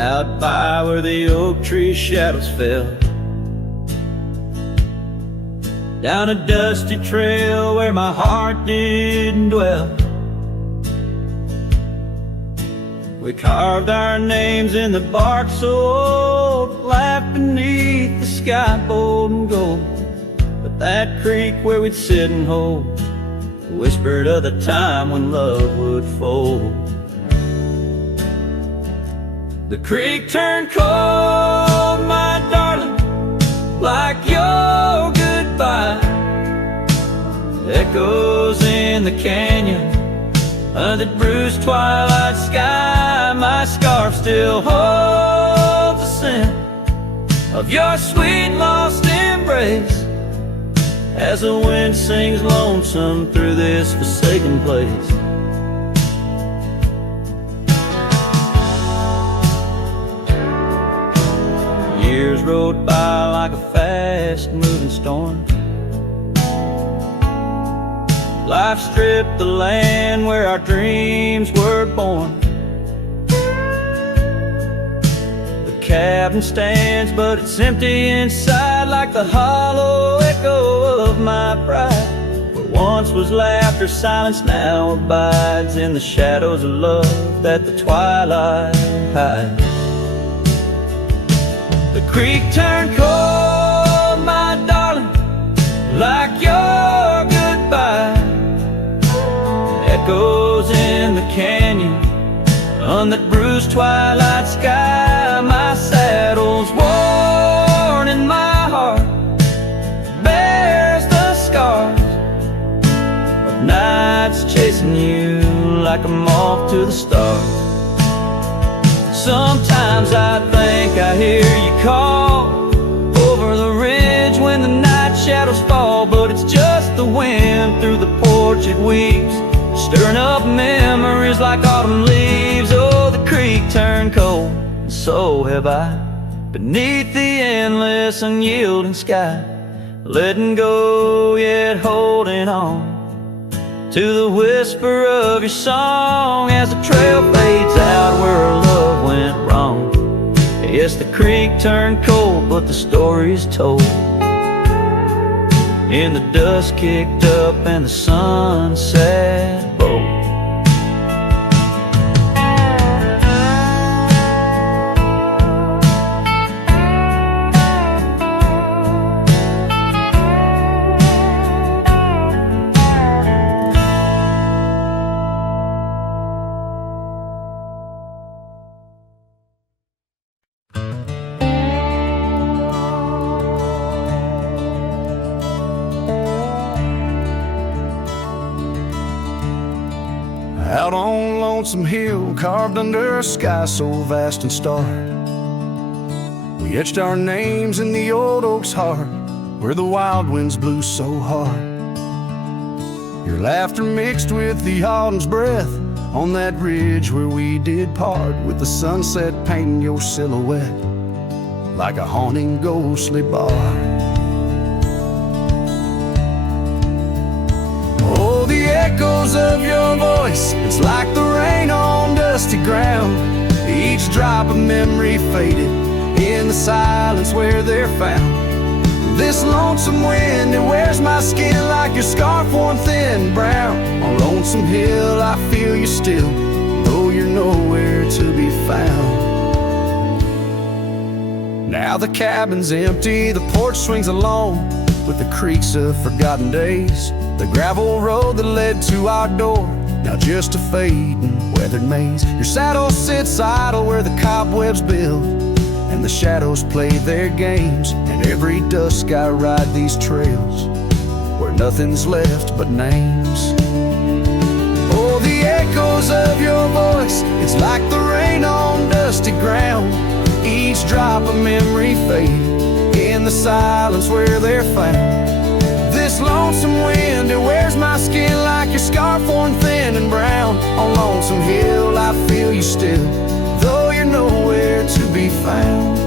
out by where the oak tree shadows fell, down a dusty trail where my heart didn't dwell. We carved our names in the bark so old, laughed beneath the sky bold and gold. But that creek where we'd sit and hold whispered of the time when love would fold. The creek turned cold, my darling, like your goodbye. Echoes in the canyon under the bruised twilight sky. My scarf still holds the scent of your sweet lost embrace as the wind sings lonesome through this forsaken place. Years rode by like a fast-moving storm. Life stripped the land where our dreams were born. The cabin stands, but it's empty inside, like the hollow echo of my pride. What once was laughter, silence now abides in the shadows of love that the twilight hides. The creek turned cold, my darling, like your goodbye. Echoes in the canyon on that bruised twilight sky. My saddle's worn and my heart bears the scars of nights chasing you like a moth to the stars. Sometimes I think I hear you call over the ridge when the night shadows fall, but it's just the wind through the porch it weaves, stirring up memories like autumn leaves. Oh, the creek turned cold, and so have I, beneath the endless unyielding sky, letting go yet holding on to the whisper of your song as the trail fades out where our love went wrong. Yes, the creek turned cold, but the story's told, and the dust kicked up and the sunset bold. Out on Lonesome Hill, carved under a sky so vast and stark, we etched our names in the old oak's heart, where the wild winds blew so hard. Your laughter mixed with the autumn's breath on that ridge where we did part, with the sunset painting your silhouette like a haunting ghostly bar. The echoes of your voice, it's like the rain on dusty ground. Each drop of memory faded in the silence where they're found. This lonesome wind, it wears my skin like your scarf worn thin brown. On Lonesome Hill I feel you still, though you're nowhere to be found. Now the cabin's empty, the porch swings alone with the creaks of forgotten days. The gravel road that led to our door, now just a fading weathered maze. Your saddle sits idle where the cobwebs build, and the shadows play their games. And every dusk I ride these trails where nothing's left but names. Oh, the echoes of your voice, it's like the rain on dusty ground. Each drop of memory faded in the silence where they're found. This lonesome wind, it wears my skin like your scarf worn thin and brown. On Lonesome Hill I feel you still, though you're nowhere to be found.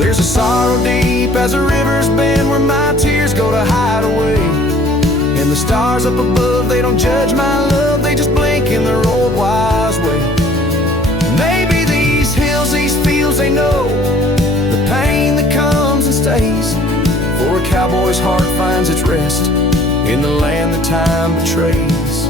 There's a sorrow deep as the rivers bend where my tears go to hide away. And the stars up above, they don't judge my love, they just blink in their old wise way. his heart finds its rest in the land that time betrays.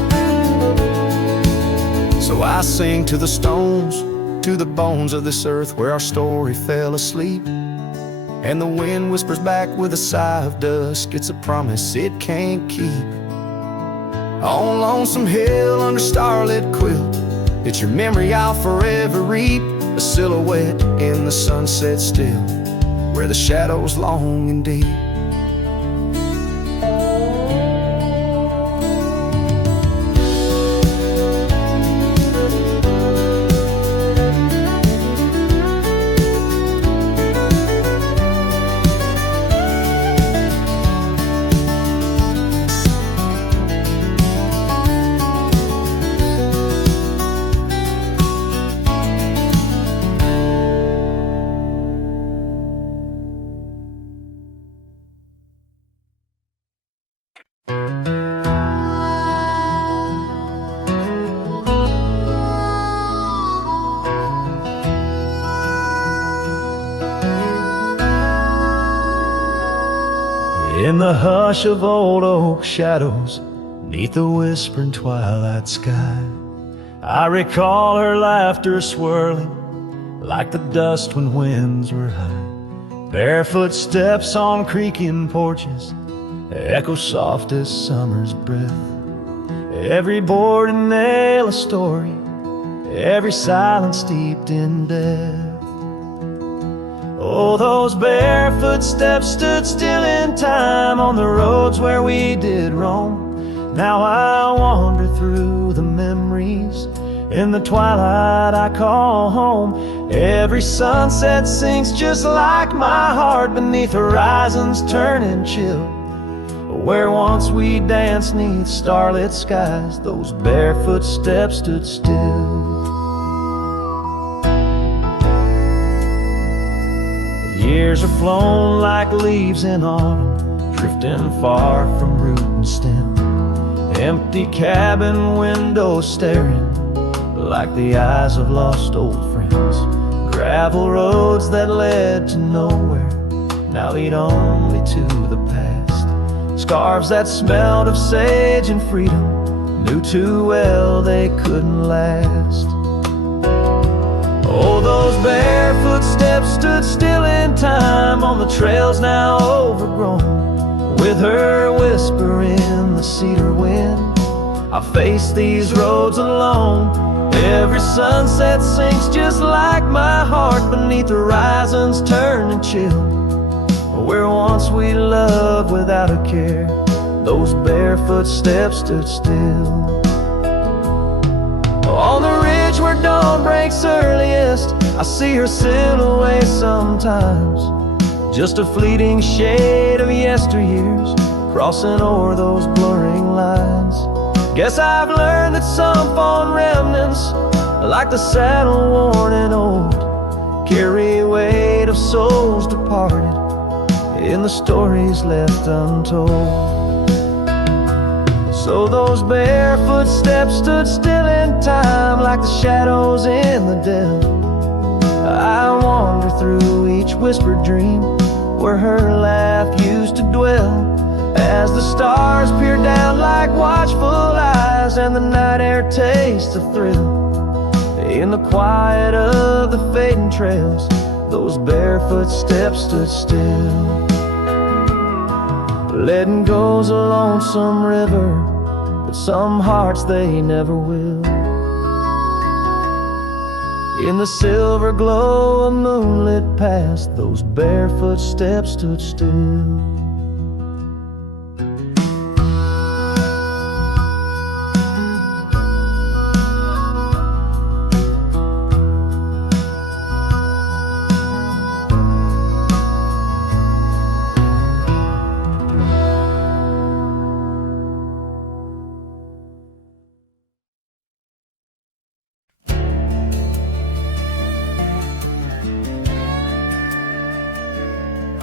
So I sing to the stones, to the bones of this earth where our story fell asleep. And the wind whispers back with a sigh of dusk, it's a promise it can't keep. On Lonesome Hill under starlit quilt, it's your memory I'll forever reap. A silhouette in the sunset still, where the shadows long and deep. In the hush of old oak shadows, neath the whispering twilight sky, I recall her laughter swirling like the dust when winds were high. Barefoot steps on creaking porches echo soft as summer's breath. Every board and nail a story, every silence steeped in death. Oh, those barefoot steps stood still in time on the roads where we did roam. Now I wander through the memories in the twilight I call home. Every sunset sinks just like my heart beneath horizons turning chill. Where once we danced neath starlit skies, those barefoot steps stood still. Years are flown like leaves in autumn, drifting far from root and stem. Empty cabin windows staring like the eyes of lost old friends. Gravel roads that led to nowhere now lead only to the past. Scarves that smelled of sage and freedom knew too well they couldn't last. Oh, those barefoot steps stood still in time on the trails now overgrown. With her whisper in the cedar wind, I face these roads alone. Every sunset sinks just like my heart beneath horizons turning chill. Where once we loved without a care, those barefoot steps stood still. On the ridge where dawn breaks earliest, I see her silhouette sometimes. Just a fleeting shade of yesteryears crossing o'er those blurring lines. Guess I've learned that some fond remnants, like the saddle worn and old, carry weight of souls departed in the stories left untold. So those barefoot steps stood still in time like the shadows in the dell. I wander through each whispered dream where her laugh used to dwell. As the stars peer down like watchful eyes and the night air tastes of thrill, in the quiet of the fading trails, those barefoot steps stood still. Letting go's a lonesome river, but some hearts they never will. In the silver glow of moonlit past, those barefoot steps stood still.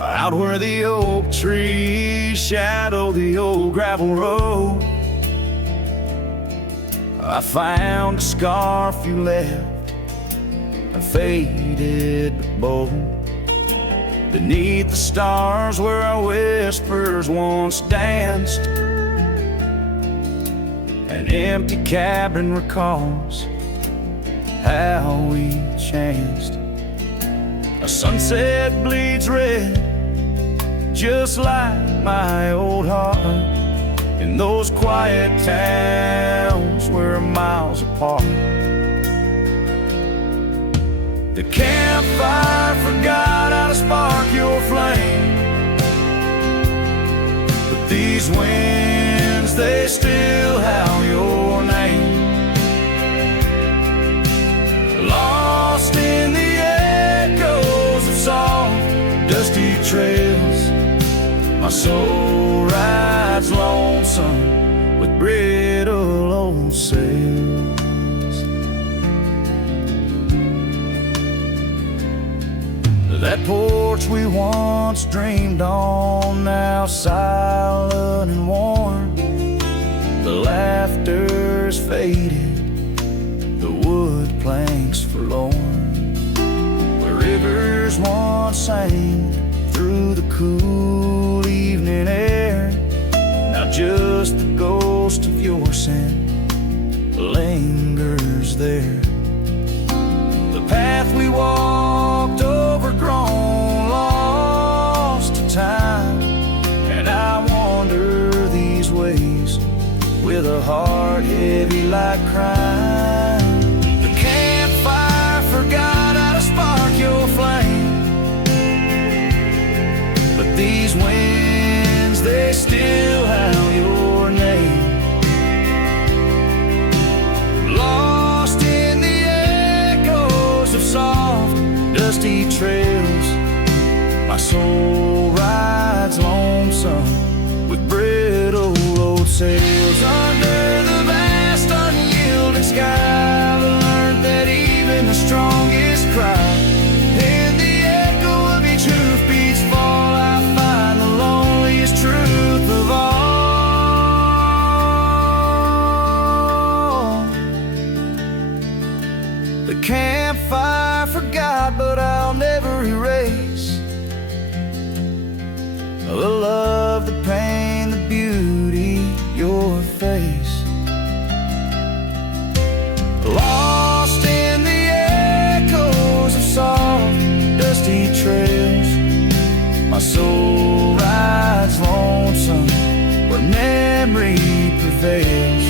Out where the oak trees shadow the old gravel road, I found a scarf you left, a faded but bold. beneath the stars where our whispers once danced. An empty cabin recalls how we chanced. A sunset bleeds red, just like my old heart, in those quiet towns we're miles apart. The campfire forgot how to spark your flame, but these winds, they still howl your name. Lost in the echoes of soft, dusty trails, my soul rides lonesome with brittle old sails. That porch we once dreamed on, now silent and warm. The laughter's faded, the wood planks forlorn. Where rivers once sang through the cool evening air, now just the ghost of your scent lingers there. The path we walked, overgrown, lost to time, and I wander these ways with a heart heavy like crime. The campfire forgot how to spark your flame, but these winds, they still howl your name. Lost in the echoes of soft, dusty trails, my soul rides lonesome with brittle old sails. Under the vast unyielding sky, I learned that even the strongest cry, in the echo of each hoofbeat's fall, I find the loneliest truth of all. The campfire forgot, but I'll never erase the love, the pain, the beauty, your face. Lost in the echoes of soft, dusty trails, my soul rides lonesome where memory prevails.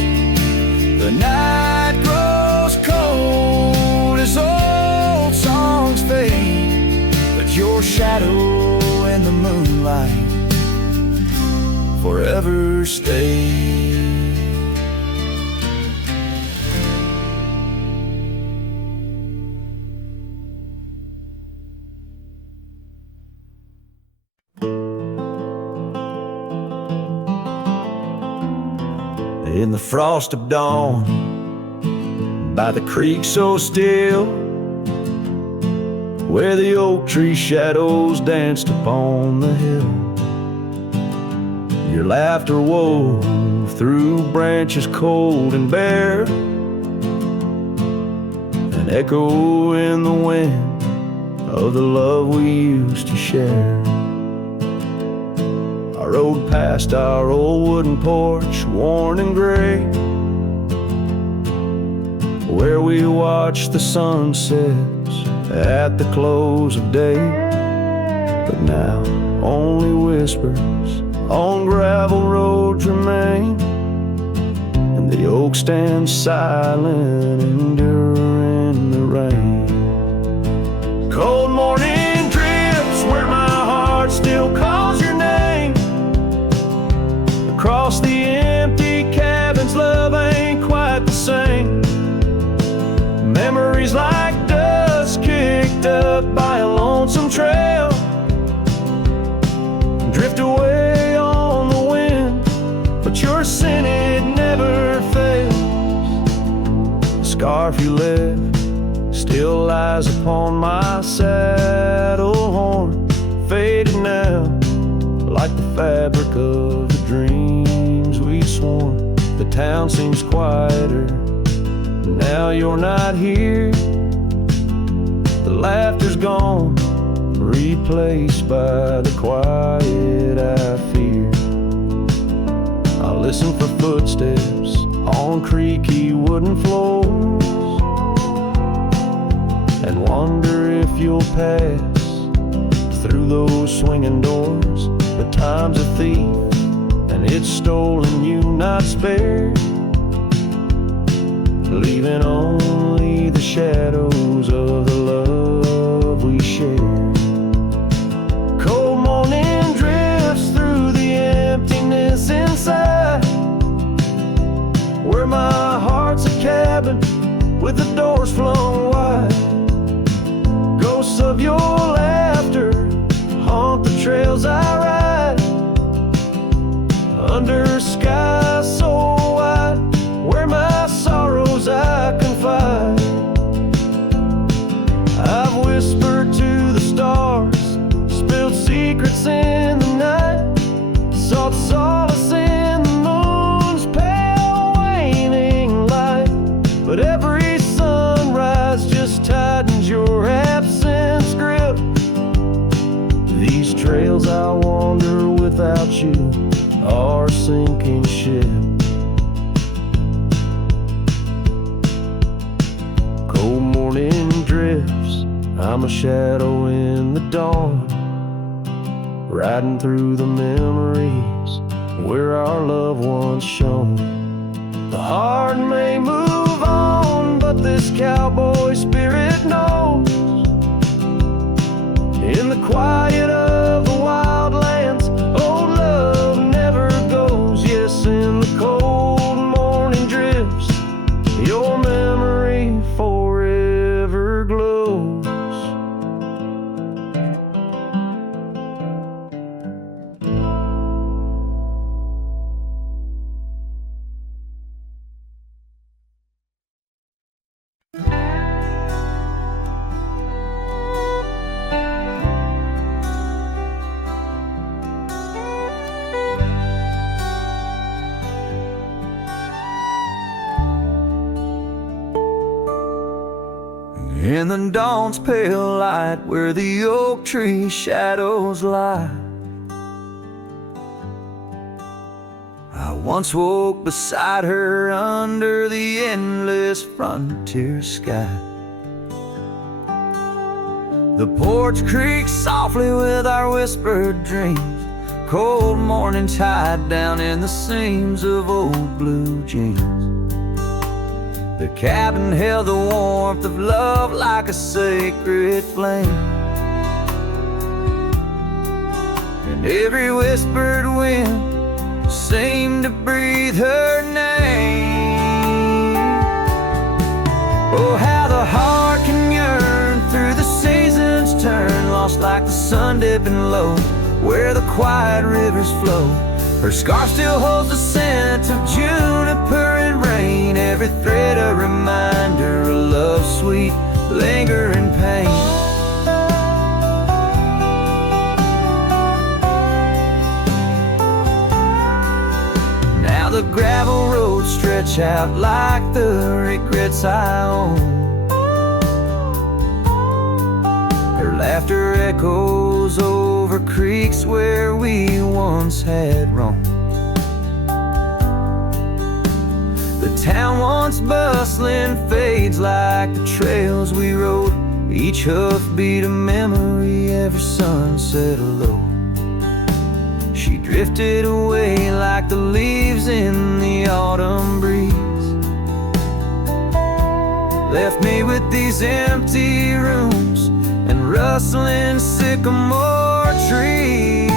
The night grows cold as old songs fade, but your shadow in the moonlight forever stay. In the frost of dawn, by the creek so still, where the oak tree shadows danced upon the hill, your laughter wove through branches cold and bare, an echo in the wind of the love we used to share. I rode past our old wooden porch, worn and gray, where we watched the sunsets at the close of day. But now only whispers on gravel roads remain, and the oak stands silent, enduring the rain. Cold morning drifts where my heart still calls your name. Across the empty cabins, love ain't quite the same. Memories like dust kicked up by a lonesome trail drift away on the wind, but your scent, it never fails. The scarf you left still lies upon my saddle horn, faded now like the fabric of the dreams we sworn. The town seems quieter now you're not here. The laughter's gone, replaced by the quiet I fear. I listen for footsteps on creaky wooden floors and wonder if you'll pass through those swinging doors. But time's a thief and it's stolen you, not spared, leaving only the shadows of the love we shared. Cold morning drifts through the emptiness inside, where my heart's a cabin with the doors flung wide. Ghosts of your laughter haunt the trails I ride, under skies so wide, where my sorrows I confide. I've whispered to the stars, spilled secrets in the night, sought solace in the moon's pale waning light. But every sunrise just tightens your absence grip. These trails I wander without you are a sinking ship. Cold morning drifts, I'm a shadow in the dawn, riding through the memories where our love once shone. The heart may move on, but this cowboy spirit knows, in the quiet of the wildlands, old love never goes. Yes, in the cold morning drifts, your memory forever glows. In the dawn's pale light, where the oak tree shadows lie, I once woke beside her under the endless frontier sky. The porch creaks softly with our whispered dreams, cold morning tide down in the seams of old blue jeans. The cabin held the warmth of love like a sacred flame, and every whispered wind seemed to breathe her name. Oh, how the heart can yearn through the seasons turn, lost like the sun dipping low where the quiet rivers flow. Her scarf still holds the scent of juniper and rain, every thread a reminder of love's sweet, lingering pain. Now the gravel roads stretch out like the regrets I own. Her laughter echoes over creeks where we once had roamed. The town once bustling fades like the trails we rode, each hoofbeat a memory, every sunset a low. She drifted away like the leaves in the autumn breeze, left me with these empty rooms and rustling sycamore trees.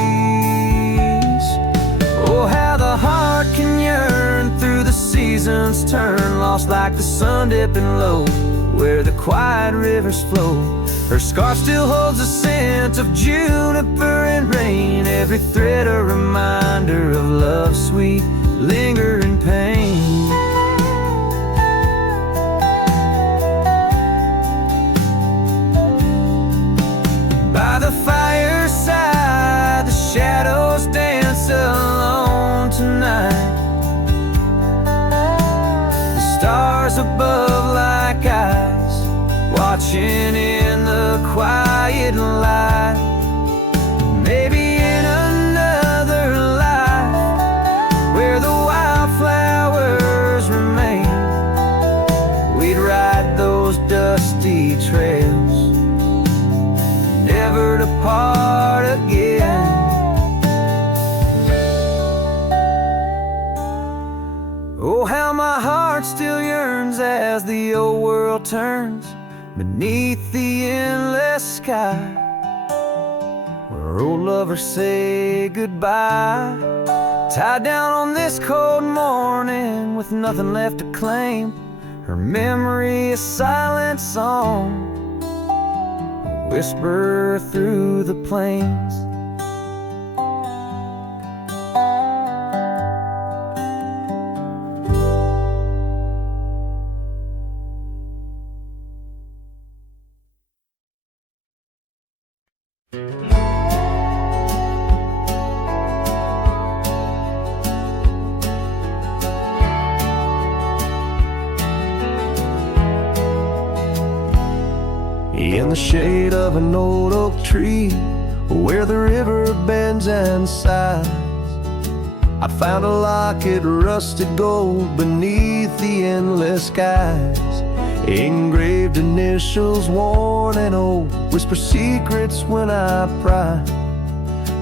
Oh, how the heart can yearn through the seasons turn, lost like the sun dipping low where the quiet rivers flow. Her scarf still holds the scent of juniper and rain, every thread a reminder of love's sweet, lingering pain. By the fireside, the shadows dance alone tonight. The stars above like eyes watching in the quiet light. Maybe in another life, where the wildflowers remain, we'd ride those dusty trails, never to part again. Oh, how my heart still yearns as the old world turns beneath the endless sky, where old lovers say goodbye, tied down on this cold morning with nothing left to claim. Her memory a silent song, a whisper through the plains. In the shade of an old oak tree, where the river bends and sighs, I found a locket, rusted gold beneath the endless skies. Engraved initials, worn and old, whisper secrets when I pry.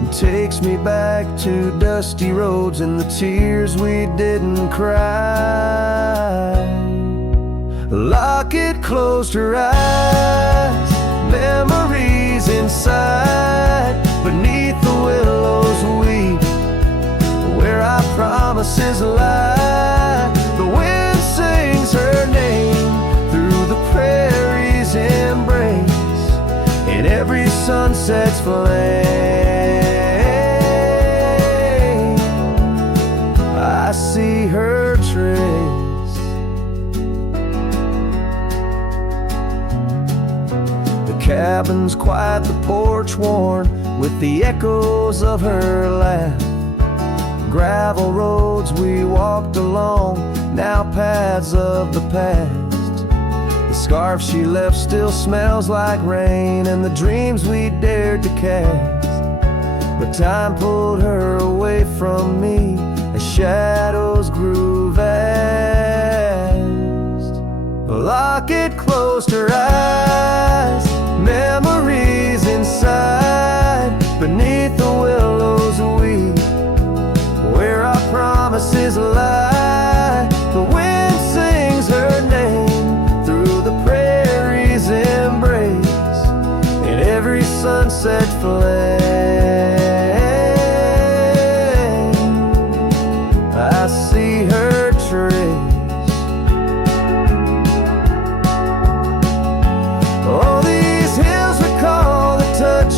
It takes me back to dusty roads and the tears we didn't cry. Locket closed her eyes, memories inside, beneath the willows weep, where our promises lie. The wind sings her name through the prairie's embrace, in every sunset's flame I see her trace. Cabin's quiet, the porch worn with the echoes of her laugh. Gravel roads we walked along, now paths of the past. The scarf she left still smells like rain, and the dreams we dared to cast. But time pulled her away from me as shadows grew vast. The locket closed her eyes, memories inside, beneath the willows weep, where our promises lie. The wind sings her name through the prairie's embrace, in every sunset flame I see her trace.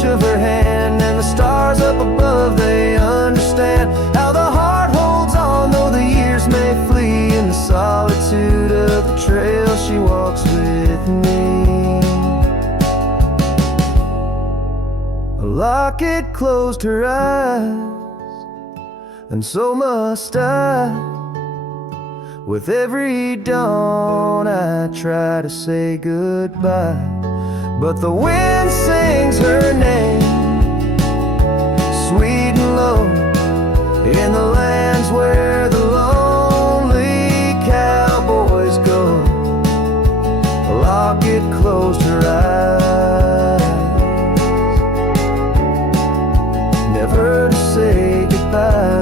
Of her hand, and the stars up above, they understand how the heart holds on, though the years may flee. In the solitude of the trail she walks with me. A locket closed her eyes, and so must I. With every dawn I try to say goodbye, but the wind sings her name, sweet and low, in the lands where the lonely cowboys go. A locket closed her eyes, never to say goodbye.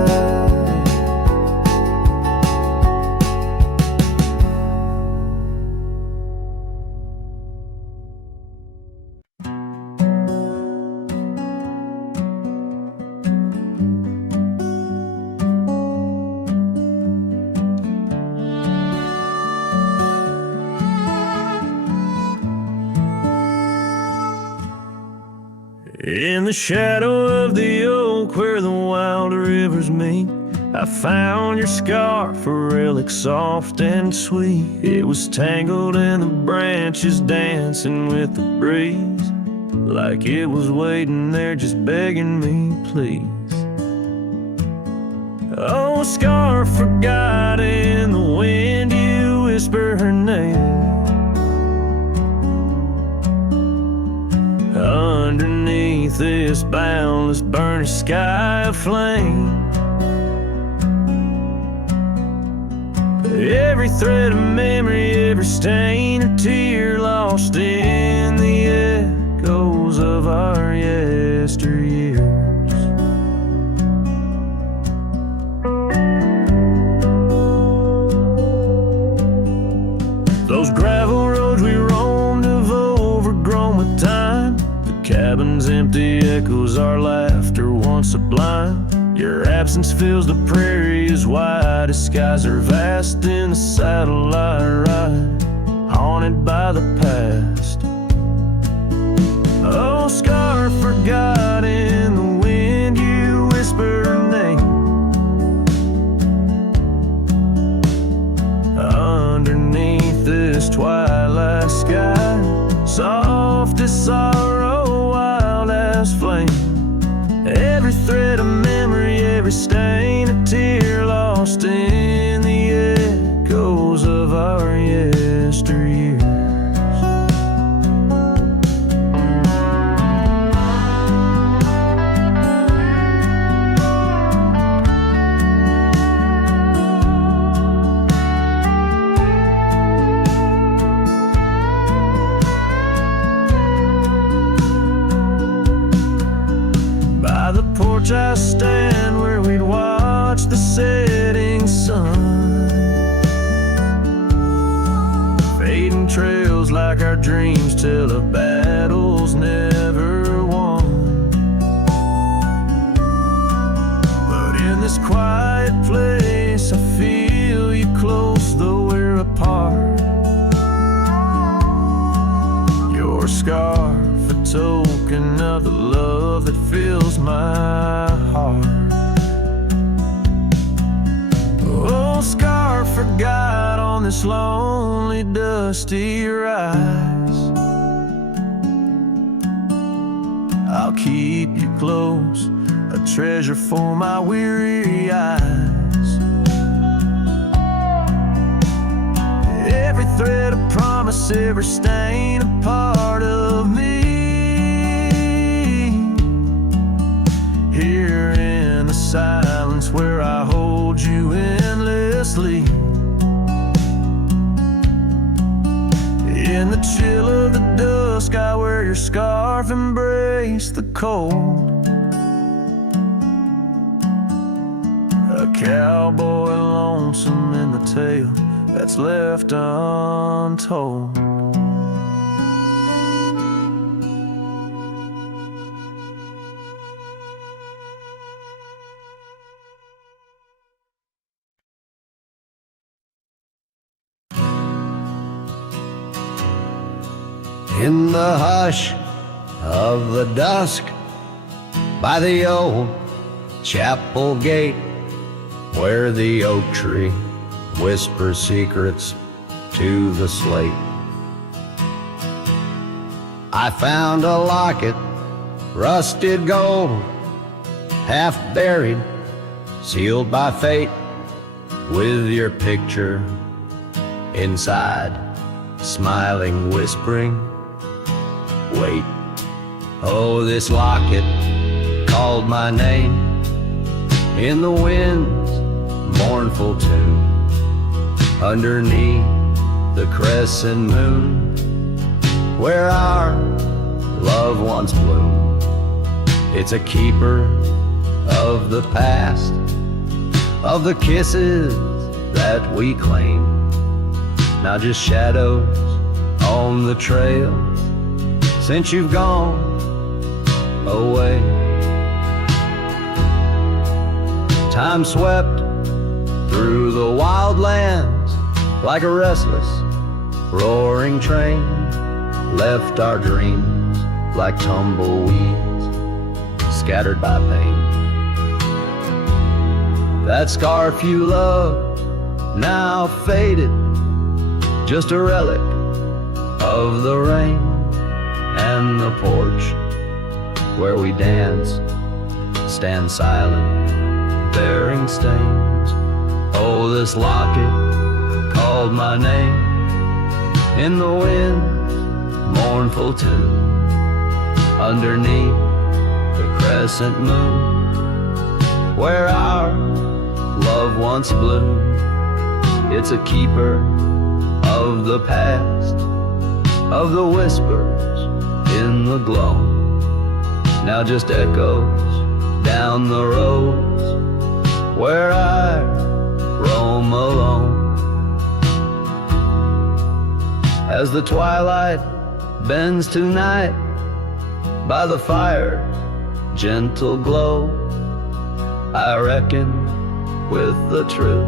In the shadow of the oak where the wild rivers meet, I found your scarf, a relic soft and sweet. It was tangled in the branches, dancing with the breeze, like it was waiting there just begging me, please. Oh, a scarf forgot in the wind, you whisper her name, underneath this boundless burning sky of flame. Every thread of memory, every stain or tear lost in the echoes of our yesteryears. Those gravel roads we roamed have overgrown with time. The cabin's empty echoes our laughter once sublime. Your absence fills the prairie as wide as skies are vast in the satellite ride, haunted by the past. Oh, scar forgot in the wind, you whisper her name. Underneath this twilight sky, soft as sorrow, wild as flame. Every thread of memory, every stain a tear lost in the echoes of our yesteryears. I stand where we'd watch the setting sun, fading trails like our dreams tell of battles never won. But in this quiet place I feel you close though we're apart. Your scarf a token of the love that fills my heart. Oh, scar forgot on this lonely dusty rise. I'll keep you close, a treasure for my weary eyes. Every thread of promise, every stain a part of me. Here in the silence where I hold you endlessly, in the chill of the dusk I wear your scarf, embrace the cold. A cowboy lonesome in the tale that's left untold. In the hush of the dusk, by the old chapel gate, where the oak tree whispers secrets to the slate, I found a locket, rusted gold, half buried, sealed by fate, with your picture inside, smiling, whispering, wait. Oh, this locket called my name in the wind's mournful tune, underneath the crescent moon, where our love once bloomed. It's a keeper of the past, of the kisses that we claim, now just shadows on the trail since you've gone away. Time swept through the wild lands like a restless, roaring train, left our dreams like tumbleweeds scattered by pain. That scarf you loved, now faded, just a relic of the rain, and the porch where we danced stand silent, bearing stains. Oh, this locket called my name in the wind's mournful tune, underneath the crescent moon, where our love once bloomed. It's a keeper of the past, of the whispers in the gloam. Now just echoes down the roads where I roam alone. As the twilight bends to night, by the fire's gentle glow, I reckon with the truth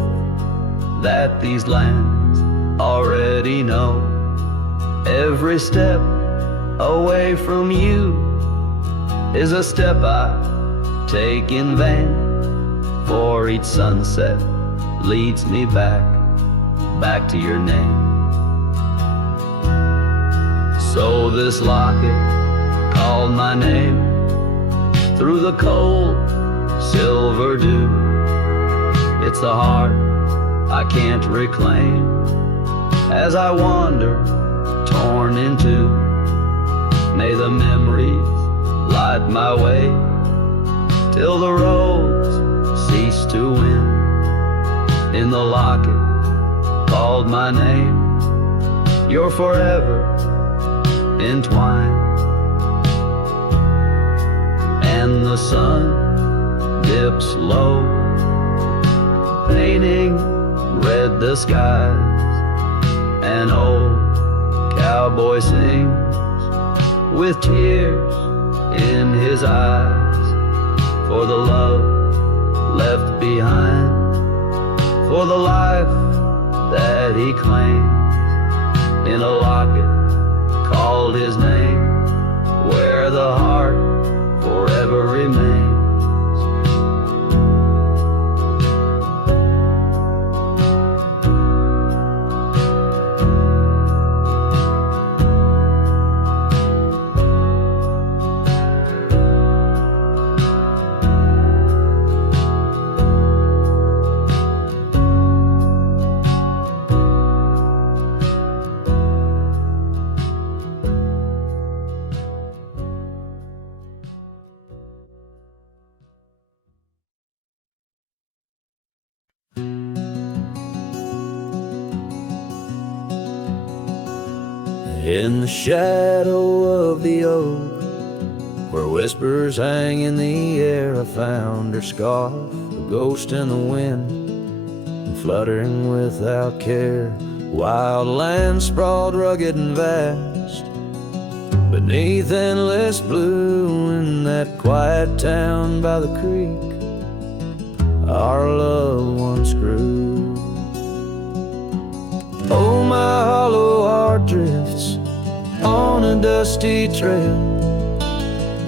that these lands already know. Every step away from you is a step I take in vain, for each sunset leads me back to your name. So this locket called my name through the cold silver dew. It's the heart I can't reclaim as I wander torn in two. May the memories light my way till the roads cease to win. In the locket called my name, you're forever entwined. And the sun dips low, painting red the skies. An old cowboy sings with tears in his eyes, for the love left behind, for the life that he claims. In a locket called his name, where the heart forever remains. In the shadow of the oak, where whispers hang in the air, I found her scarf, a ghost in the wind, fluttering without care. Wild land sprawled rugged and vast, beneath endless blue. In that quiet town by the creek, our love once grew. Oh, my hollow heart drifts on a dusty trail,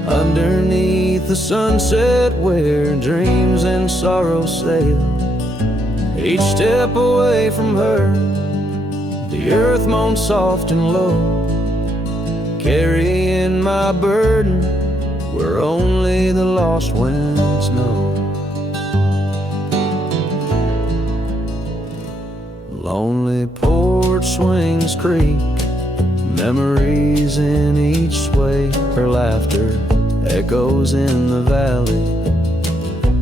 underneath the sunset where dreams and sorrow sail. Each step away from her, the earth moans soft and low, carrying my burden where only the lost winds know. Lonely porch swings creak, memories in each sway. Her laughter echoes in the valley,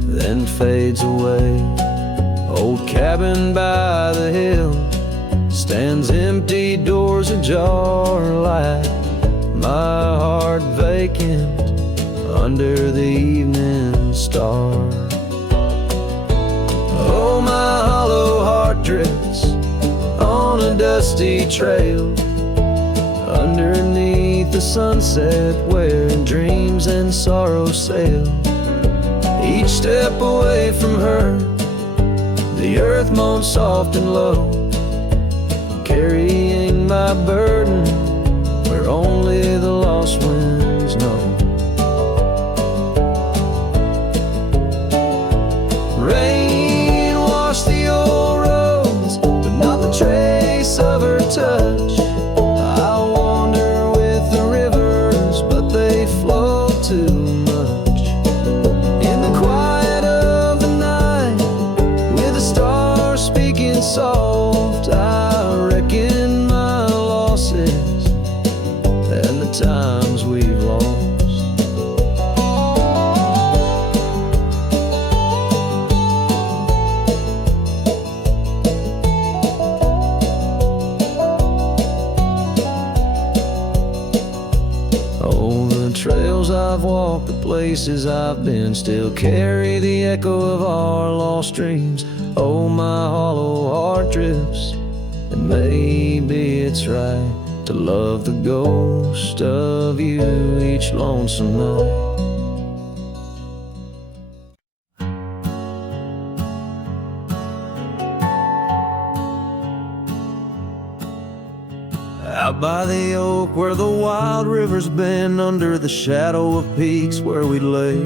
then fades away. Old cabin by the hill stands empty, doors ajar, light my heart vacant under the evening star. Oh, my hollow heart drifts on a dusty trail, underneath the sunset where dreams and sorrow sail. Each step away from her, the earth moans soft and low, carrying my burden where only the lost winds know. Rain washed the old roads, but not the trace of her touch. I'll wander with the rivers, but they flow too much. In the quiet of the night, with the stars speaking soft, I reckon my losses and the times we've lost. I've walked, the places I've been, still carry the echo of our lost dreams. Oh, my hollow heart drifts, and maybe it's right to love the ghost of you each lonesome night. Out by the oak where the wild rivers bend, under the shadow of peaks where we lay,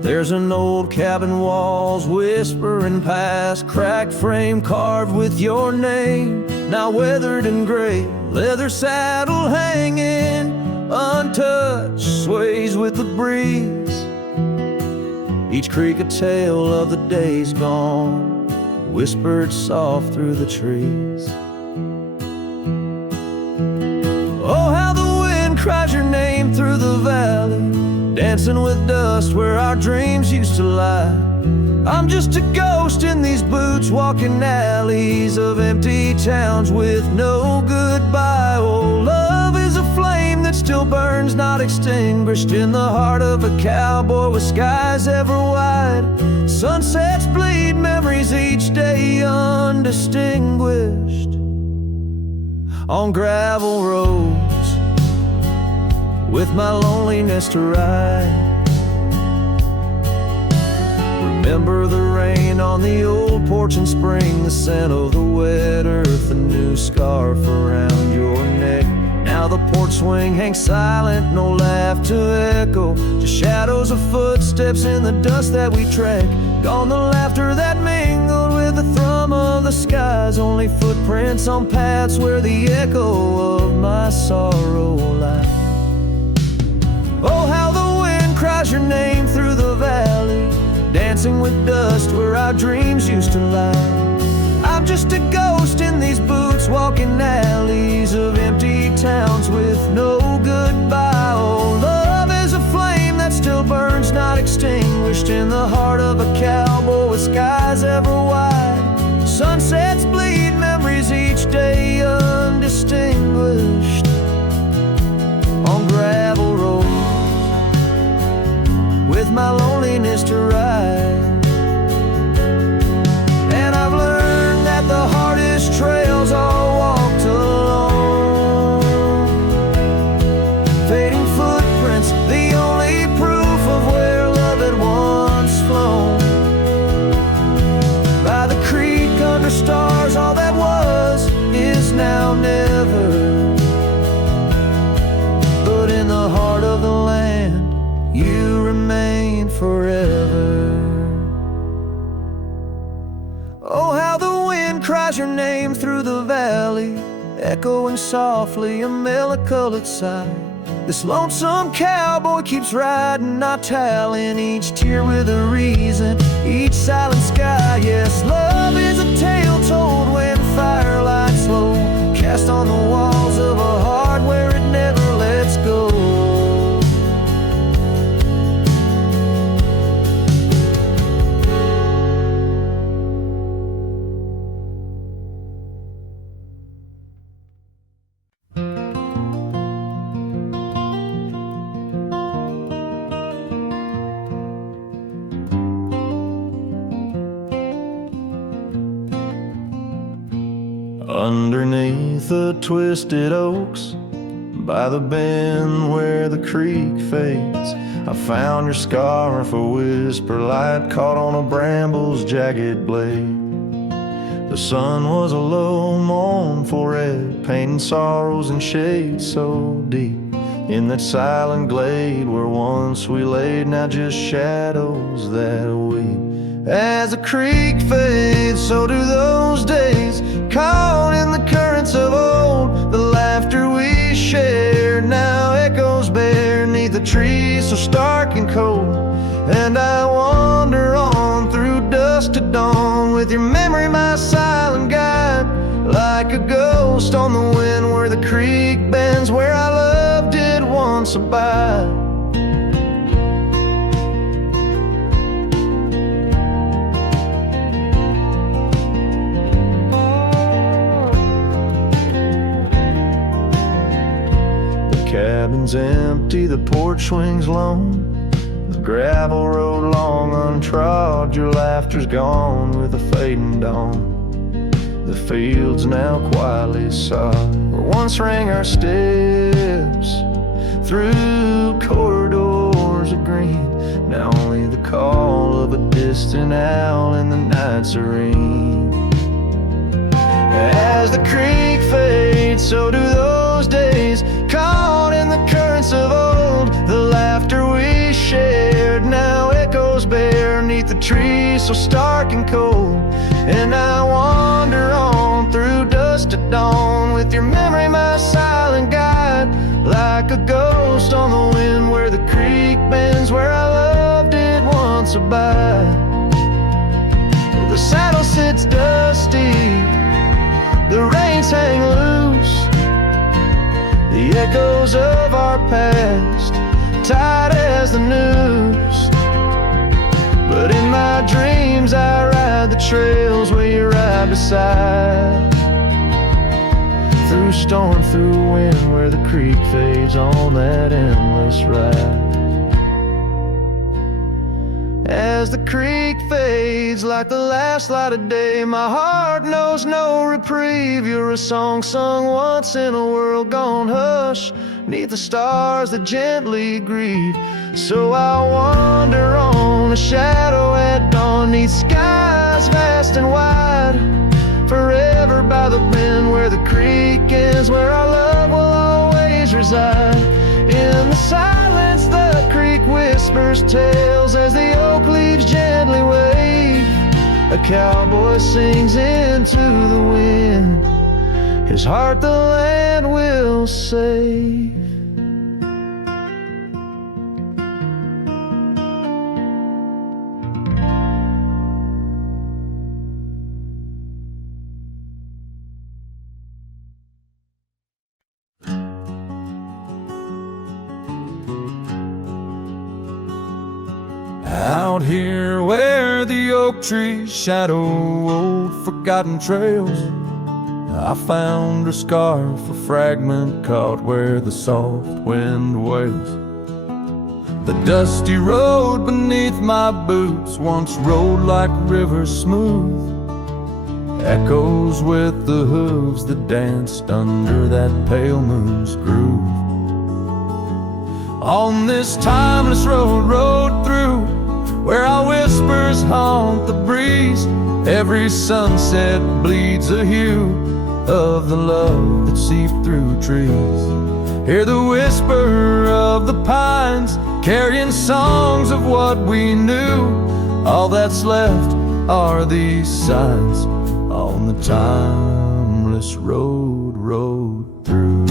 there's an old cabin, walls whispering past, cracked frame carved with your name, now weathered and gray, leather saddle hanging untouched, sways with the breeze. Each creak a tale of the days gone, whispered soft through the trees. Oh, how the wind cries your name through the valley, dancing with dust where our dreams used to lie. I'm just a ghost in these boots, walking alleys of empty towns with no goodbye. Oh, love is a flame that still burns, not extinguished, in the heart of a cowboy with skies ever wide. Sunsets bleed memories each day undistinguished on gravel roads with my loneliness to ride. Remember the rain on the old porch in spring, the scent of the wet earth, a new scarf around your neck. Now the porch swing hangs silent, no laugh to echo, just shadows of footsteps in the dust that we tread. Gone the laughter that mingled with the thrum of the skies, only footprints on paths where the echo of my sorrow lies. Oh, how the wind cries your name through the valley, dancing with dust where our dreams used to lie. I'm just a ghost in these boots, walking alleys of empty towns with no goodbye. Oh, love is a flame that still burns, not extinguished, in the heart of a cowboy with skies ever wide. Sunsets bleed memories each day undistinguished on gravel roads with my loneliness to ride. And I've learned that the hardest trails are walked alone, fading footprints, the only proof of where love had once flown. By the creek under stars, all that was is now never, but in the heart of the land you remain forever. Oh, how the wind cries your name through the valley, echoing softly a mellow-colored sigh. This lonesome cowboy keeps riding, not tallying each tear with a reason, each silent sky. Yes, love is a tale told when fire lights low, cast on the walls of a heart where it never lets go. Underneath the twisted oaks, by the bend where the creek fades, I found your scarf, a whisper light caught on a bramble's jagged blade. The sun was a low mournful red, painting sorrows in shades so deep, in that silent glade where once we laid, now just shadows that weep. As the creek fades, so do those days, caught in the currents of old. The laughter we shared now echoes bare neath the trees so stark and cold. And I wander on through dusk to dawn, with your memory my silent guide, like a ghost on the wind where the creek bends, where our love did once abide. cabin's empty, the porch swings lone, the gravel road long untrod, your laughter's gone with the fading dawn. The fields now quietly sob, where once rang our steps through corridors of green, now only the call of a distant owl in the night serene. As the creek fades, so do those days, caught in the currents of old. The laughter we shared now echoes bare neath the trees so stark and cold. And I wander on through dusk to dawn, with your memory my silent guide, like a ghost on the wind where the creek bends, where I loved it once abide. The saddle sits dusty, the reins hang loose, the echoes of our past tied as the noose. But in my dreams I ride the trails where you ride beside, through storm, through wind, where the creek fades on that endless ride. As the creek fades like the last light of day, my heart knows no reprieve. You're a song sung once in a world gone hush, neath the stars that gently grieve. So I wander on, a shadow at dawn, neath skies vast and wide, forever by the bend where the creek ends, where our love will always reside. In the silence the creek whispers tales as the oak leaves gently wave. A cowboy sings into the wind, his heart the land will save. Out here where the oak trees shadow old forgotten trails, I found a scarf, a fragment caught where the soft wind wails. The dusty road beneath my boots once rolled like rivers smooth, echoes with the hooves that danced under that pale moon's groove. On this timeless road rode through, where our whispers haunt the breeze, every sunset bleeds a hue of the love that seeped through trees. Hear the whisper of the pines, carrying songs of what we knew. All that's left are these signs on the timeless road rode through.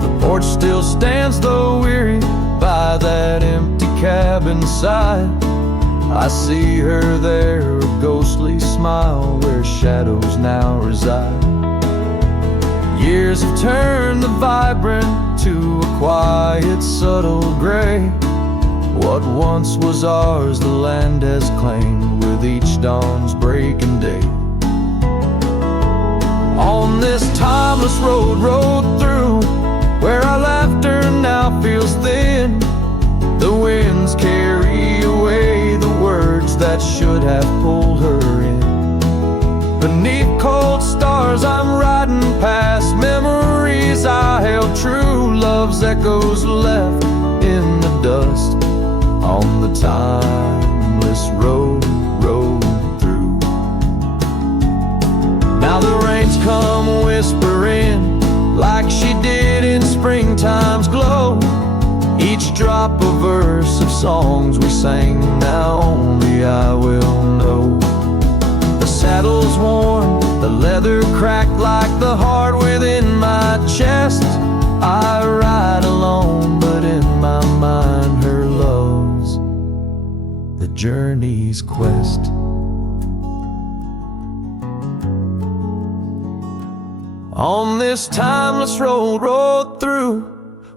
The porch still stands though weary by that empty cabin side. I see her there, a ghostly smile where shadows now reside. Years have turned the vibrant to a quiet, subtle gray. What once was ours, the land has claimed with each dawn's breaking day. On this timeless road rode through, where our laughter now feels thin. The winds carry away the words that should have pulled her in. Beneath cold stars I'm riding past memories I held true. Love's echoes left in the dust on the timeless road rode through. Now the rains come whispering like she did in springtime's glow. Each drop a verse of songs we sang, now only I will know. The saddle's worn, the leather cracked like the heart within my chest. I ride alone, but in my mind her love's the journey's quest. On this timeless road rode through,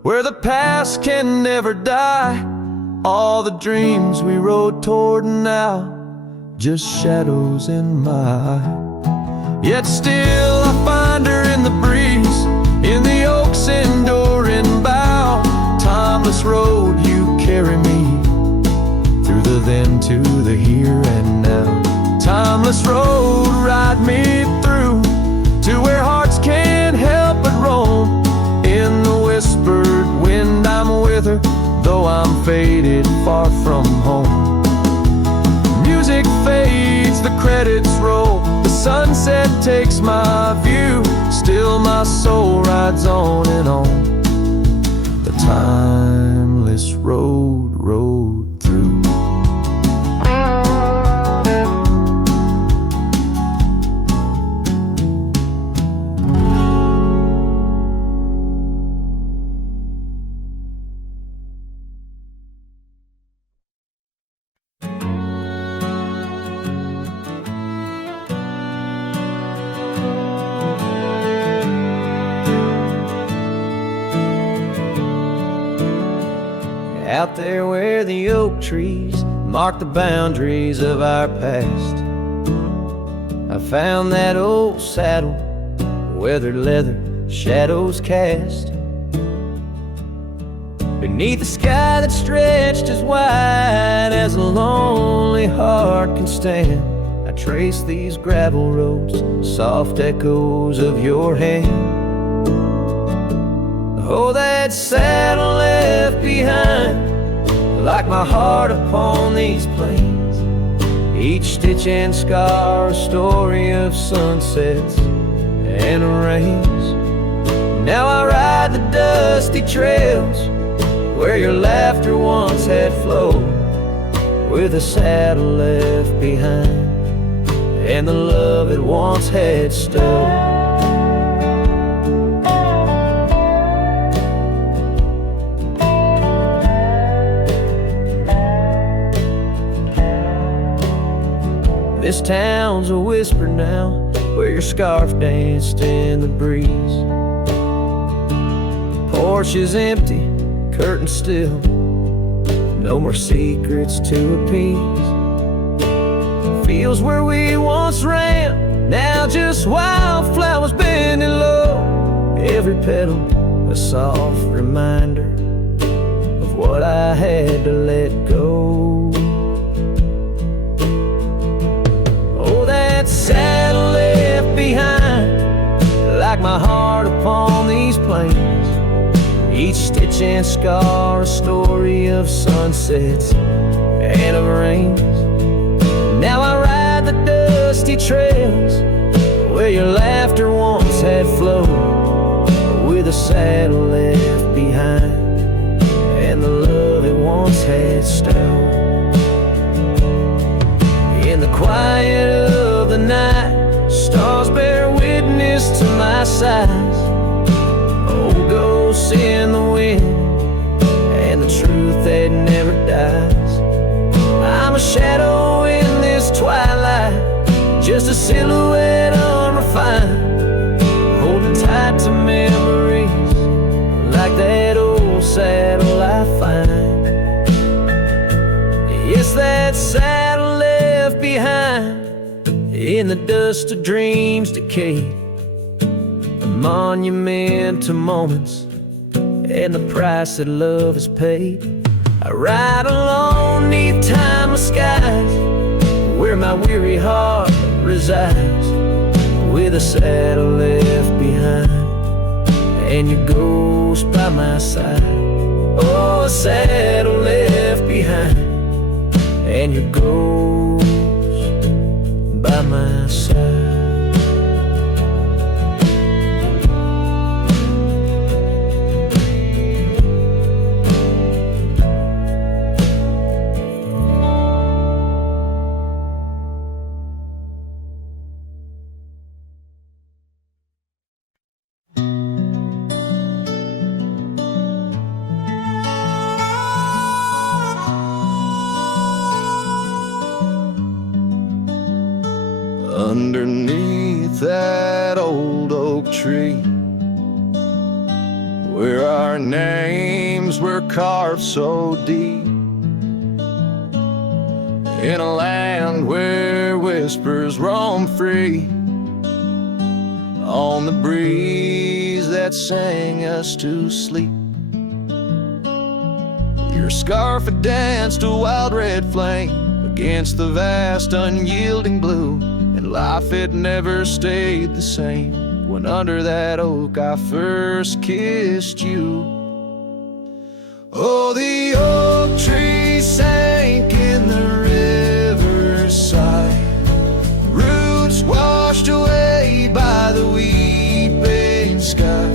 where the past can never die. All the dreams we rode toward now, just shadows in my eye. Yet still I find her in the breeze, in the oak's enduring bough. Timeless road, you carry me through the then to the here and now. Timeless road, ride me through to where hearts can't help but roam. In the whispered wind I'm with her, though I'm faded far from home. Music fades, the credits roll, the sunset takes my view. Still my soul rides on and on, the timeless road through. Out there where the oak trees mark the boundaries of our past, I found that old saddle, weathered leather, shadows cast. Beneath a sky that stretched as wide as a lonely heart can stand, I trace these gravel roads, soft echoes of your hand. Oh, that saddle left behind, like my heart upon these plains. Each stitch and scar, a story of sunsets and rains. Now I ride the dusty trails where your laughter once had flowed, with a saddle left behind and the love it once had stowed. This town's a whisper now, where your scarf danced in the breeze. Porch is empty, curtains still, no more secrets to appease. Fields where we once ran, now just wildflowers bending low. Every petal a soft reminder of what I had to let go. Saddle left behind, like my heart upon these plains. Each stitch and scar, a story of sunsets and of rains. Now I ride the dusty trails where your laughter once had flowed, with a saddle left behind and the love it once had stowed. In the quiet of the night, stars bear witness to my sighs. Old ghosts in the wind and the truth that never dies. I'm a shadow in this twilight, just a silhouette unrefined, holding tight to memories like that old saddle I find. Yes, that saddle left behind in the dust of dreams decayed, a monument to moments and the price that love has paid. I ride alone neath timeless skies, where my weary heart resides, with a saddle left behind and your ghost by my side. Oh, a saddle left behind and your ghost by my side. Underneath that old oak tree, where our names were carved so deep, in a land where whispers roam free, on the breeze that sang us to sleep. Your scarf had danced a wild red flame against the vast unyielding blue, and life had never stayed the same when under that oak I first kissed you. Oh, the oak tree sank in the riverside, roots washed away by the weeping sky.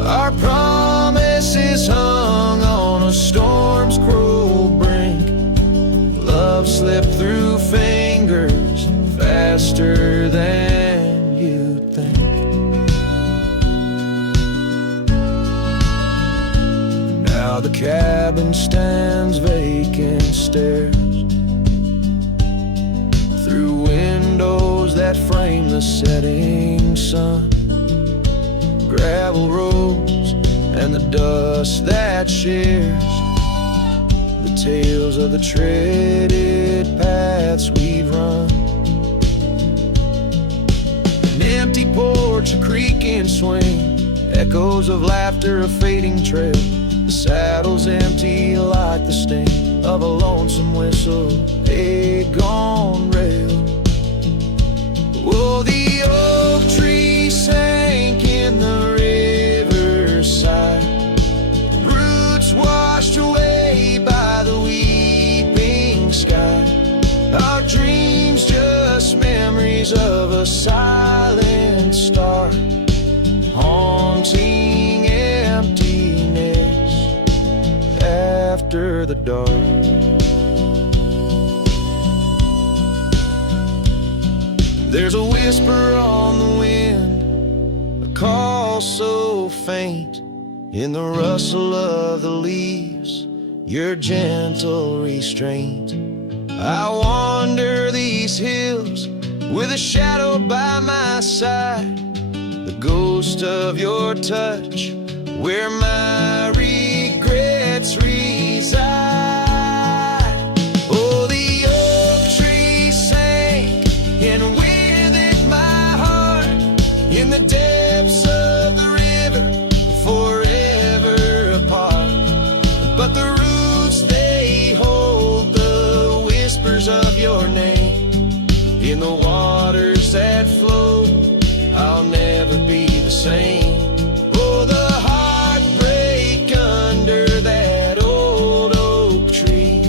Our promises hung on a storm's cruel brink. Love slipped through fingers faster than you'd think. Now the cabin stands vacant, stares through windows that frame the setting sun. Gravel roads and the dust that shares the tales of the treaded paths we've run. An empty porch, a creaking swing, echoes of laughter, a fading trail. The saddle's empty like the sting of a lonesome whistle, a gone rail. Oh, the oak tree sank in the riverside, roots washed away by the weeping sky. Our dreams just memories of a silent star, haunting emptiness after the dark. There's a whisper on the wind, a call so faint in the rustle of the leaves, your gentle restraint. I wander these hills with a shadow by my side, the ghost of your touch where my regrets reside. Oh, the oak tree sank, and with it my heart, in the depths of the river, forever apart. But the roots, they hold the whispers of your name in the waters that flow. I'll never be the same. Oh, the heartbreak under that old oak tree,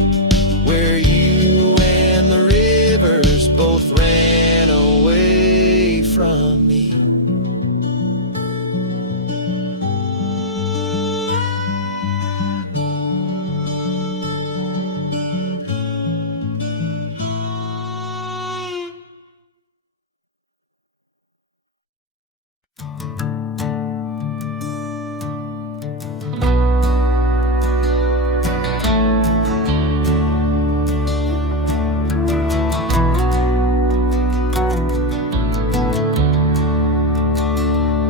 where you and the rivers both ran away from me.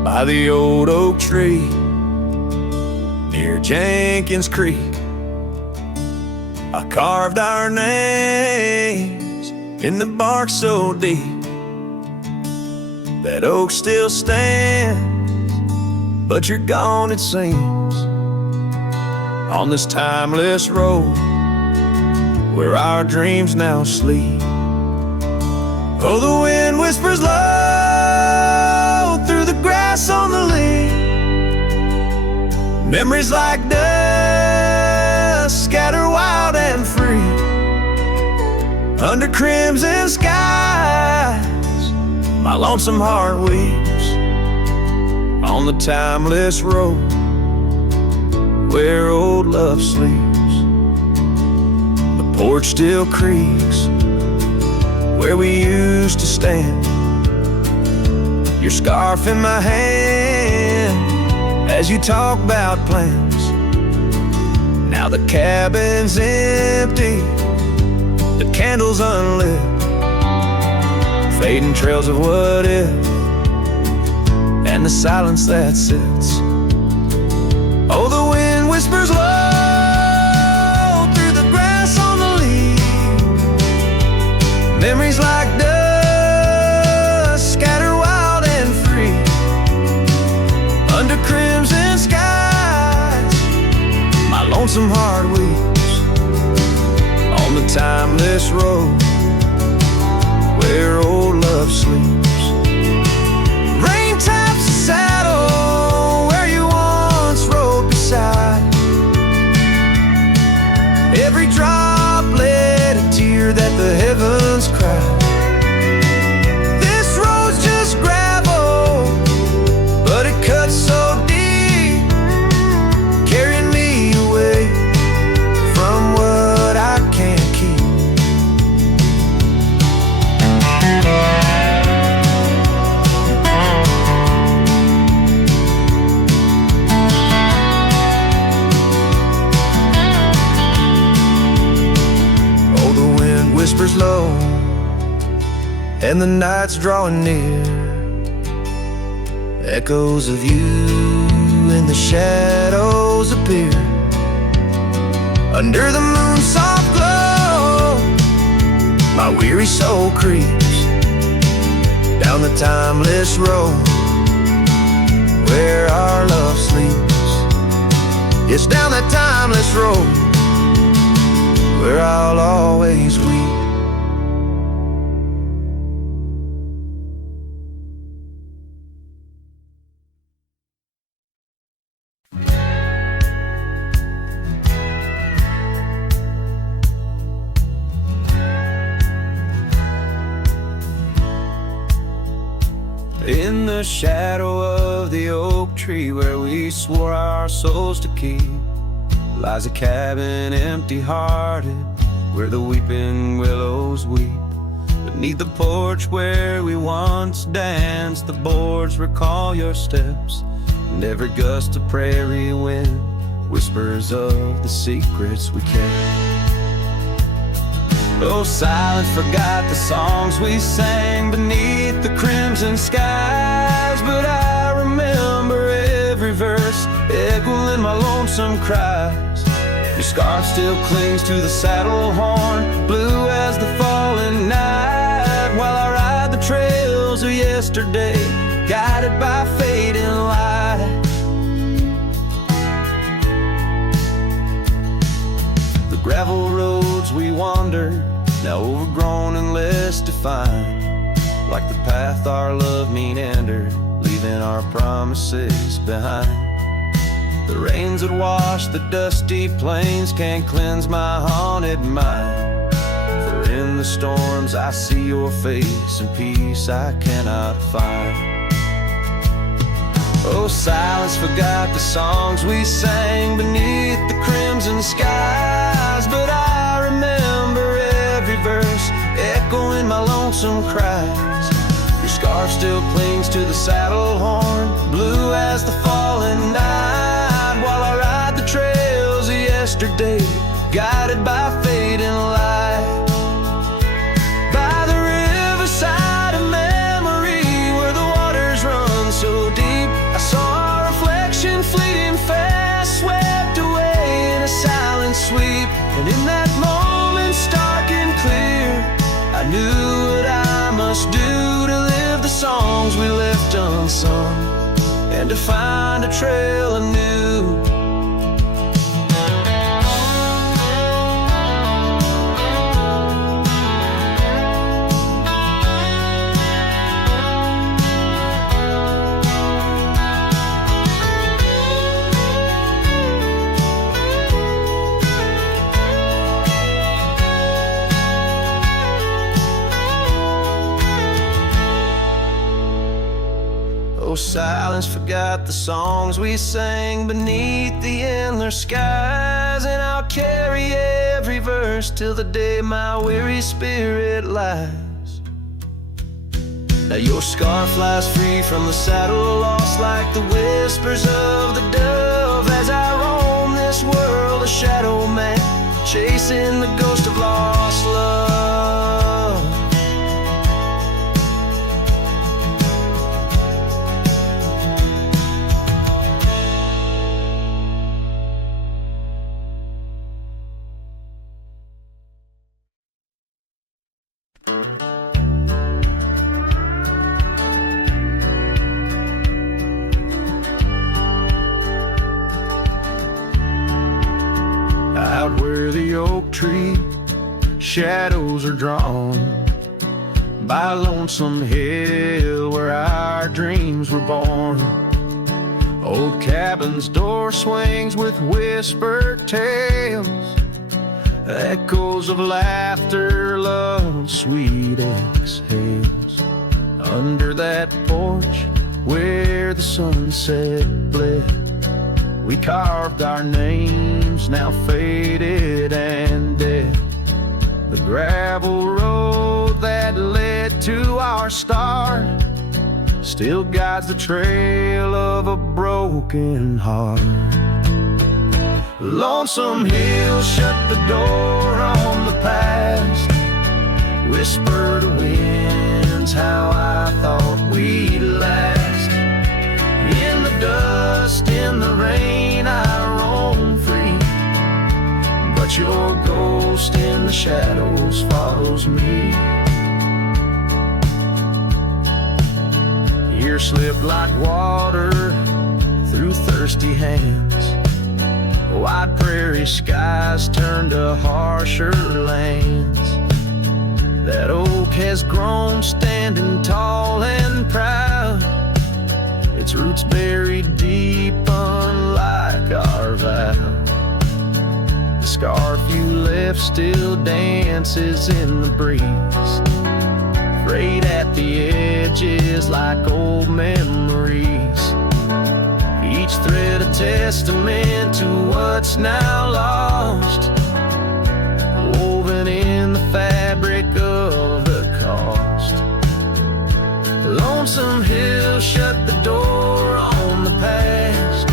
By the old oak tree near Jenkins Creek, I carved our names in the bark so deep. That oak still stands, but you're gone it seems, on this timeless road where our dreams now sleep. Oh, the wind whispers low through the grass on the lea, memories like dust scatter wild and free under crimson skies. My lonesome heart weeps on the timeless road where old love sleeps. The porch still creaks where we used to stand, your scarf in my hand as you talk about plans. Now the cabin's empty, the candles unlit, fading trails of what if, and the silence that sits. Oh, the wind whispers low through the grass on the lea, memories like dust scatter wild and free and the night's drawing near. Echoes of you in the shadows appear. Under the moon's soft glow, my weary soul creeps down the timeless road where our love sleeps. It's down that timeless road where I'll always weep. In the shadow of the oak tree where we swore our souls to keep lies a cabin empty-hearted where the weeping willows weep. Beneath the porch where we once danced, the boards recall your steps, and every gust of prairie wind whispers of the secrets we kept. Oh, silence forgot the songs we sang beneath the crimson skies, but I remember every verse echoing my lonesome cries. Your scarf still clings to the saddle horn, blue as the falling night, while I ride the trails of yesterday, guided by fading light. The gravel roads we wandered, now overgrown and less defined, like the path our love meandered, leaving our promises behind. The rains that wash the dusty plains can't cleanse my haunted mind, for in the storms I see your face and peace I cannot find. Oh, silence forgot the songs we sang beneath the crimson skies, but I remember every verse echoing my lonesome cries. Your scarf still clings to the saddle horn, blue as the falling night, while I ride the trails of yesterday, guided by fading light. By the riverside of memory where the waters run so deep, I saw a reflection fleeting fast, swept away in a silent sweep. And in that moment, stark and clear, I knew what I must do to live the songs we left unsung, and to find a trail anew. Silence forgot the songs we sang beneath the endless skies, and I'll carry every verse till the day my weary spirit lies. Now your scarf flies free from the saddle, lost like the whispers of the dove, as I roam this world a shadow man, chasing the ghost of lost love. Out where the oak tree shadows are drawn, by a lonesome hill where our dreams were born. Old cabin's door swings with whispered tales, echoes of laughter, love, sweet exhales. Under that porch where the sunset bled, we carved our names, now faded and dead. The gravel road that led to our start still guides the trail of a broken heart. Lonesome hills shut the door on the past, whisper to wind winds, how I thought we'd last. In the dust, in the rain, I roam free, but your ghost in the shadows follows me. Years slip like water through thirsty hands. Wide prairie skies turn to harsher lands. That oak has grown standing tall and proud, its roots buried deep unlike our vow. The scarf you left still dances in the breeze, frayed at the edges like old memories. Each thread a testament to what's now lost, woven in the fabric of the cost. Lonesome Hill shut the door on the past,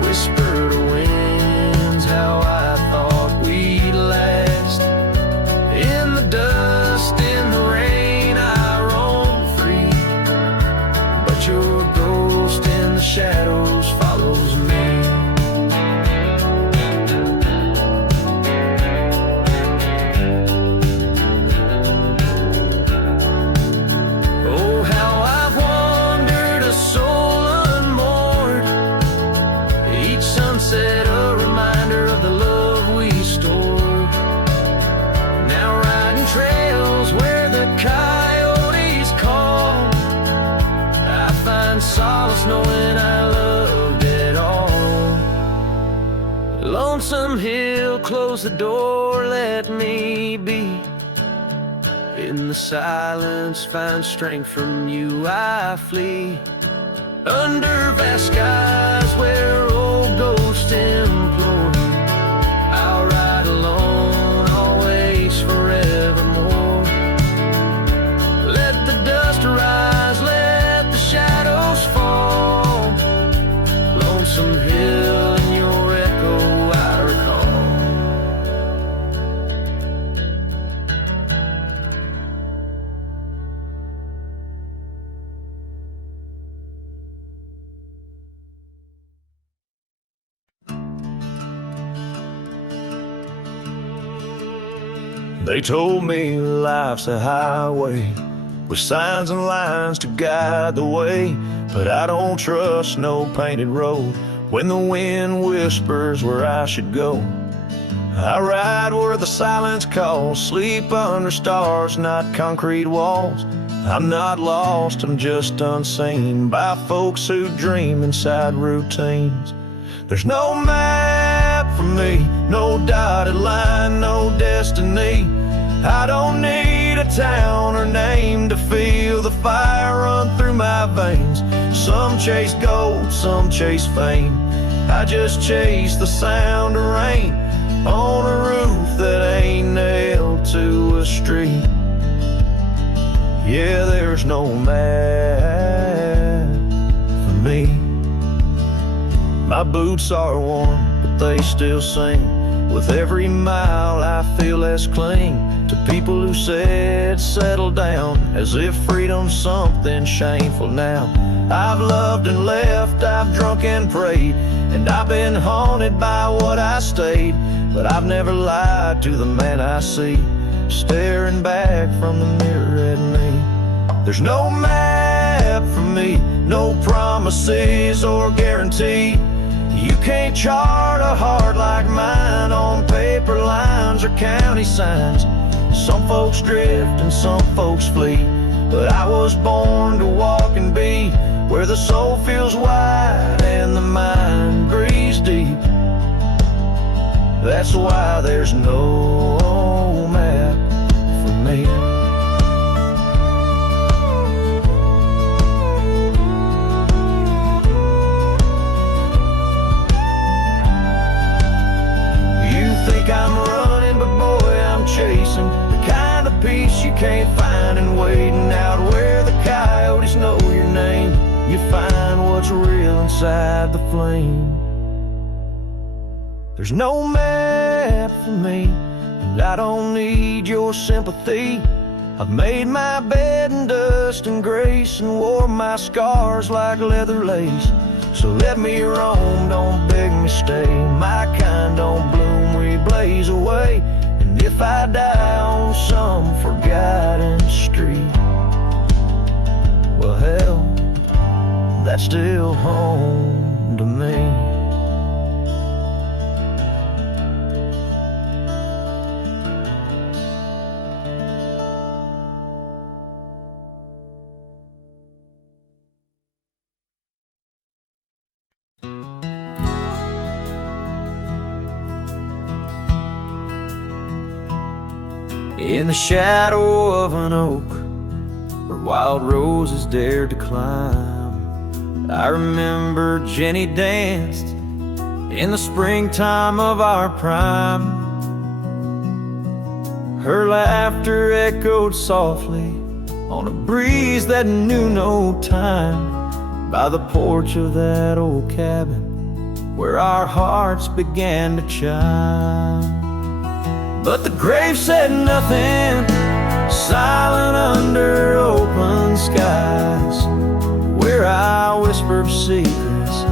whisper to winds how I thought we'd last. In the dust, in the rain, I roam free, but your ghost in the shadows follows me. Oh, how I've wandered, a soul unmoored, each sunset a reminder of the love we stored. Now riding trails where the coyotes call, I find solace knowing I loved it all. Lonesome Hill, close the door, let me be. In the silence, find strength from you, I flee. Under vast skies where old ghosts implore, I'll ride alone, always, forevermore. Let the dust rise, let the shadows fall. Lonesome Hill and your echo I recall. They told me life's a highway with signs and lines to guide the way, but I don't trust no painted road when the wind whispers where I should go. I ride where the silence calls, sleep under stars, not concrete walls. I'm not lost, I'm just unseen by folks who dream inside routines. There's no map for me, no dotted line, no destiny. I don't need a town or name to feel the fire run through my veins. Some chase gold, some chase fame. I just chase the sound of rain on a roof that ain't nailed to a street. Yeah, there's no map for me. My boots are worn, but they still sing. With every mile I feel less cling to people who said settle down, as if freedom's something shameful now. I've loved and left, I've drunk and prayed, and I've been haunted by what I stayed, but I've never lied to the man I see staring back from the mirror at me. There's no map for me, no promises or guarantee. You can't chart a heart like mine on paper lines or county signs. Some folks drift and some folks flee, but I was born to walk and be where the soul feels wide and the mind breathes deep. That's why there's no map for me. I'm running, but boy, I'm chasing the kind of peace you can't find in waiting out where the coyotes know your name. You find what's real inside the flame. There's no map for me, and I don't need your sympathy. I've made my bed in dust and grace and wore my scars like leather lace. So let me roam, don't beg me stay. My kind don't bloom, we blaze away. And if I die on some forgotten street, well hell, that's still home to me. In the shadow of an oak, where wild roses dared to climb, I remember Jenny danced in the springtime of our prime. Her laughter echoed softly on a breeze that knew no time, by the porch of that old cabin where our hearts began to chime. But the grave said nothing, silent under open skies, where I whispered secrets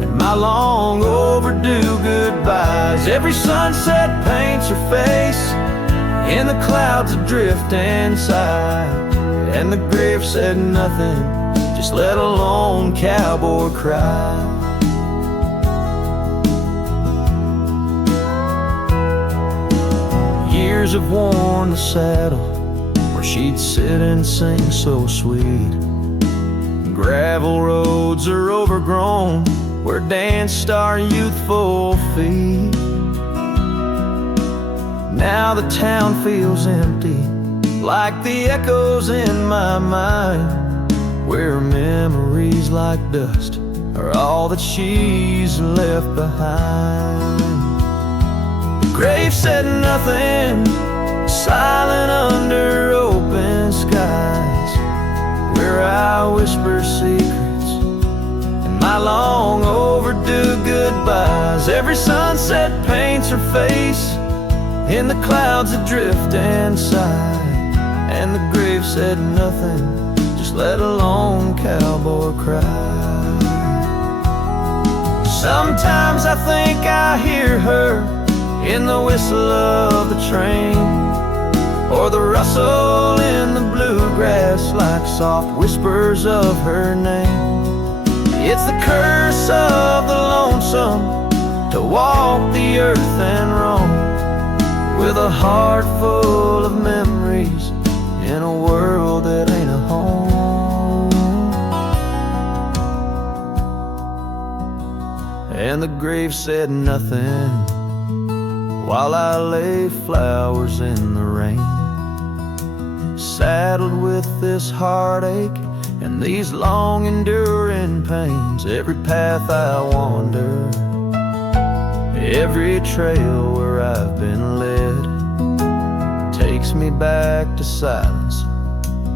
and my long overdue goodbyes. Every sunset paints her face in the clouds adrift and sigh, and the grave said nothing, just let a lone cowboy cry. Years have worn the saddle where she'd sit and sing so sweet. Gravel roads are overgrown where danced our youthful feet. Now the town feels empty, like the echoes in my mind, where memories like dust are all that she's left behind. The grave said nothing, silent under open skies, where I whisper secrets and my long overdue goodbyes. Every sunset paints her face in the clouds that drift and sigh, and the grave said nothing, just let a lone cowboy cry. Sometimes I think I hear her in the whistle of the train, or the rustle in the bluegrass like soft whispers of her name. It's the curse of the lonesome to walk the earth and roam, with a heart full of memories in a world that ain't a home. And the grave said nothing while I lay flowers in the rain, saddled with this heartache and these long enduring pains. Every path I wander, every trail where I've been led, takes me back to silence,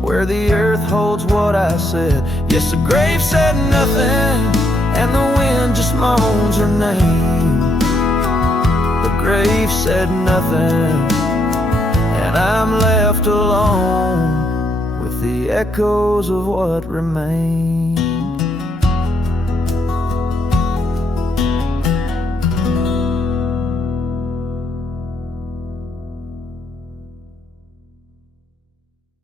where the earth holds what I said. Yes, the grave said nothing, and the wind just moans her name. The grave said nothing, and I'm left alone with the echoes of what remains.